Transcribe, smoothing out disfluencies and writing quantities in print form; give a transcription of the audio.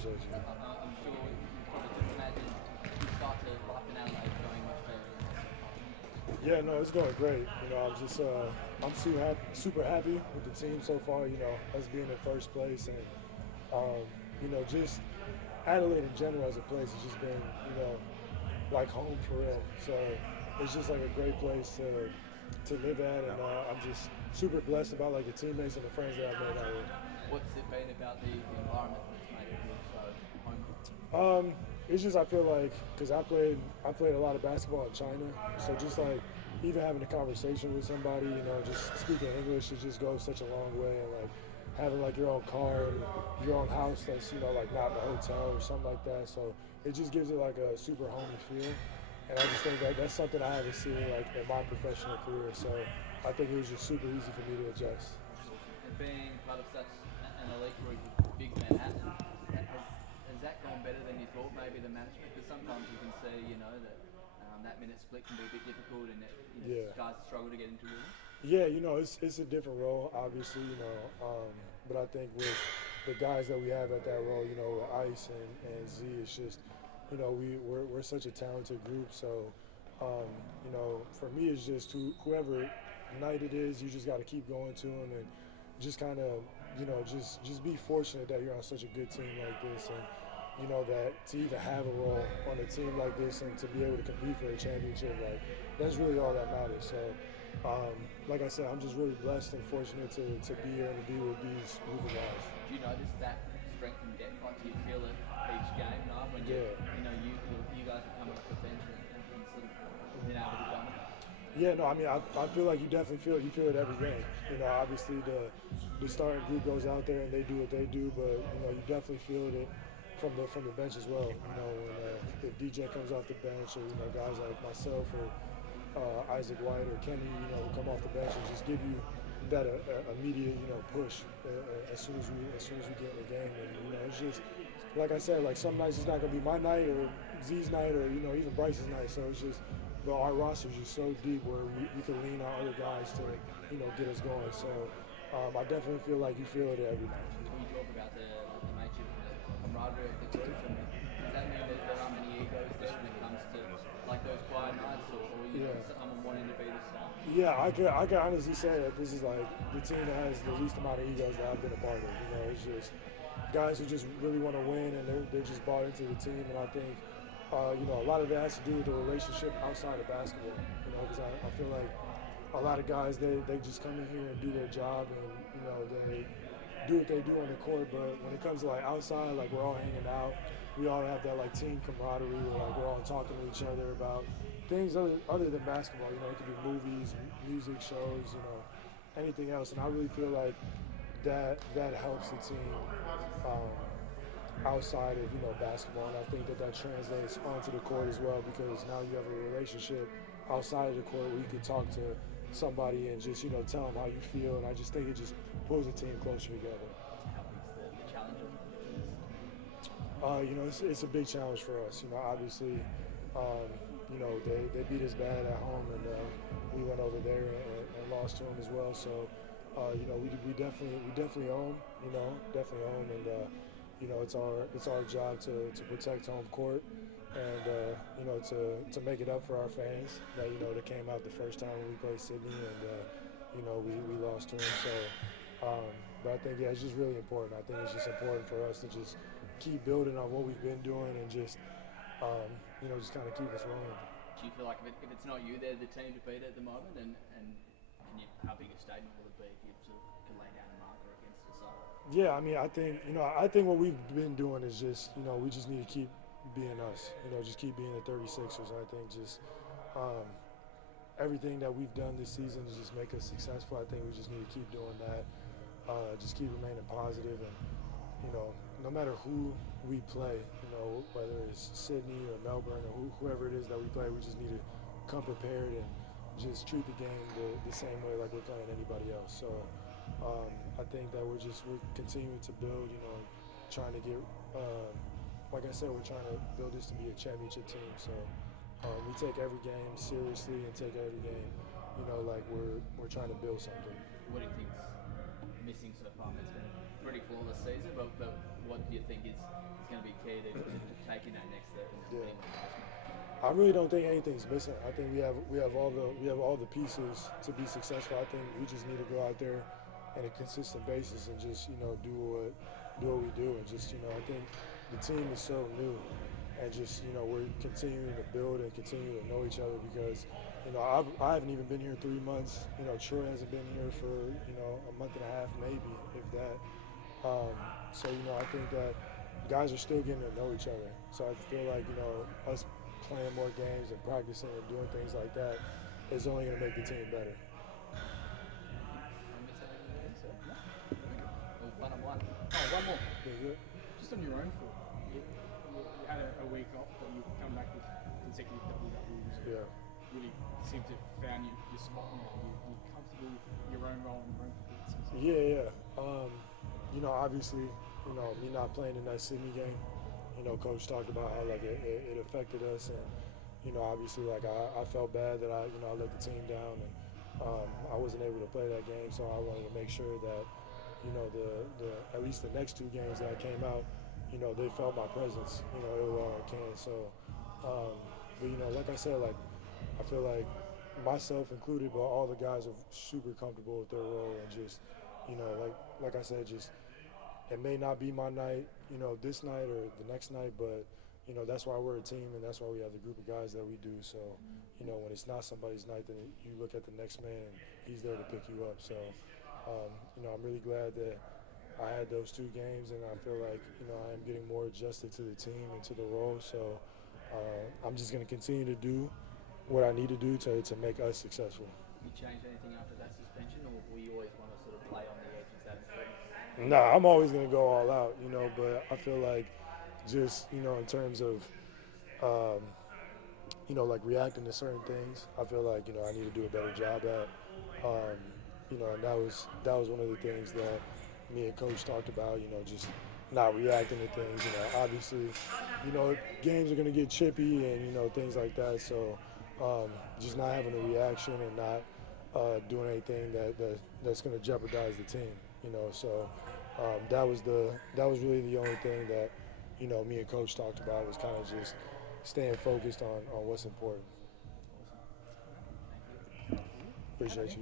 appreciate you. I'm sure you probably couldn't imagine you start to life in Adelaide going much better than that so far. Yeah, no, it's going great. I'm just I'm super happy with the team so far. Us being in first place, and just Adelaide in general as a place has just been like home for real. So it's just like a great place to live at, and I'm just super blessed about like the teammates and the friends that I've made out here. What's it been about the environment that's made it feel so homely? It's just I feel like because I played a lot of basketball in China, so just like even having a conversation with somebody, just speaking English, it just goes such a long way, and like having like your own car and your own house that's like not in a hotel or something like that. So it just gives it like a super homey feel, and I just think that that's something I haven't seen like in my professional career. So I think it was just super easy for me to adjust. And being part of such an elite group of big Manhattan, has that gone better than you thought? Maybe the management, because sometimes you can see, that that minute split can be a bit difficult, and that, Yeah. guys struggle to get into rhythm. Yeah, it's a different role, obviously, but I think with the guys that we have at that role, with Ice and Z, it's just, we're such a talented group. So, for me, it's just whoever night it is, you just got to keep going to them and just kind of, just be fortunate that you're on such a good team like this, and that to even have a role on a team like this and to be able to compete for a championship, like that's really all that matters. So, like I said, I'm just really blessed and fortunate to be here and to be with these group of guys. Do you notice that strength and depth? Like, do you feel it each game, right? When you guys are coming off the bench and sort of being able to dominate. Yeah, no, I mean, I feel like you definitely feel it every game. Obviously the starting group goes out there and they do what they do, but you definitely feel it from the bench as well. When if DJ comes off the bench, or guys like myself or Isaac White or Kenny, who come off the bench and just give you that immediate push as soon as we get in the game. And it's just like I said, like some nights it's not gonna be my night or Z's night or even Bryce's night. So it's just. But our roster is just so deep where we can lean on other guys to, get us going. So I definitely feel like you feel it every night. When you talk about the mateship and the camaraderie of the group, I mean, does that mean that there aren't many egos there when it comes to like those quiet nights, or someone wanting to be the star? Yeah, I can honestly say that this is like the team that has the least amount of egos that I've been a part of. It's just guys who just really want to win and they're just bought into the team, and I think. A lot of it has to do with the relationship outside of basketball, because I feel like a lot of guys, they just come in here and do their job and, they do what they do on the court, but when it comes to like outside, like we're all hanging out, we all have that like team camaraderie where like we're all talking to each other about things other than basketball, it could be movies, music, shows, anything else, and I really feel like that helps the team. Outside of basketball, and I think that translates onto the court as well, because now you have a relationship outside of the court where you can talk to somebody and just tell them how you feel, and I just think it just pulls the team closer together. How big's the challenge of It's a big challenge for us. Obviously, they beat us bad at home, and we went over there and lost to them as well. So, we definitely own, definitely own, and. It's our job to protect home court and to make it up for our fans that that came out the first time when we played Sydney, and we lost to them. So, but I think it's just really important. I think it's just important for us to just keep building on what we've been doing and just just kind of keep us rolling. Do you feel like if it's not you, they're the team to beat at the moment, and how big a statement will it be if you sort of can lay down a marker against the side? Yeah, I mean, I think what we've been doing is just, we just need to keep being us, just keep being the 36ers. I think just everything that we've done this season to just make us successful. I think we just need to keep doing that, just keep remaining positive, and, no matter who we play, whether it's Sydney or Melbourne or whoever it is that we play, we just need to come prepared and just treat the game the same way like we're playing anybody else. So. I think that we're continuing to build, trying to get, like I said, we're trying to build this to be a championship team. So we take every game seriously and take every game, like we're trying to build something. What do you think's missing so far? It's been a pretty flawless season, but what do you think is going to be key to taking that next step and winning the Heisman? I really don't think anything's missing. I think we have all the pieces to be successful. I think we just need to go out there on a consistent basis and just do what we do, and just I think the team is so new, and just we're continuing to build and continue to know each other because I haven't even been here 3 months. Troy hasn't been here for a month and a half maybe, if that. So I think that guys are still getting to know each other. So I feel like us playing more games and practicing and doing things like that is only going to make the team better. One more. Just on your own foot, you had a week off, but you come back with consecutive double-doubles. Yeah. Really seem to have found your spot now. You're comfortable with your own role and your own performances. Yeah. Obviously, me not playing in that Sydney game, Coach talked about how it affected us, and obviously I felt bad that I let the team down, and I wasn't able to play that game, so I wanted to make sure that the at least the next 2 games that I came out, they felt my presence, everywhere I can. So, but like I said, I feel like myself included, but all the guys are super comfortable with their role, and just like I said, just it may not be my night, this night or the next night, but that's why we're a team, and that's why we have the group of guys that we do. So, when it's not somebody's night, then you look at the next man, and he's there to pick you up. So, I'm really glad that I had those 2 games, and I feel like I am getting more adjusted to the team and to the role. So, I'm just going to continue to do what I need to do to make us successful. You change anything after that suspension, or will you always want to sort of play on the edge? Is that important? No, I'm always going to go all out, but I feel like just, in terms of, like reacting to certain things, I feel like, I need to do a better job at. And that was one of the things that me and Coach talked about, just not reacting to things. Obviously, games are going to get chippy and, things like that. So just not having a reaction and not doing anything that's going to jeopardize the team, So that was really the only thing that, me and Coach talked about, was kind of just staying focused on what's important. Appreciate you.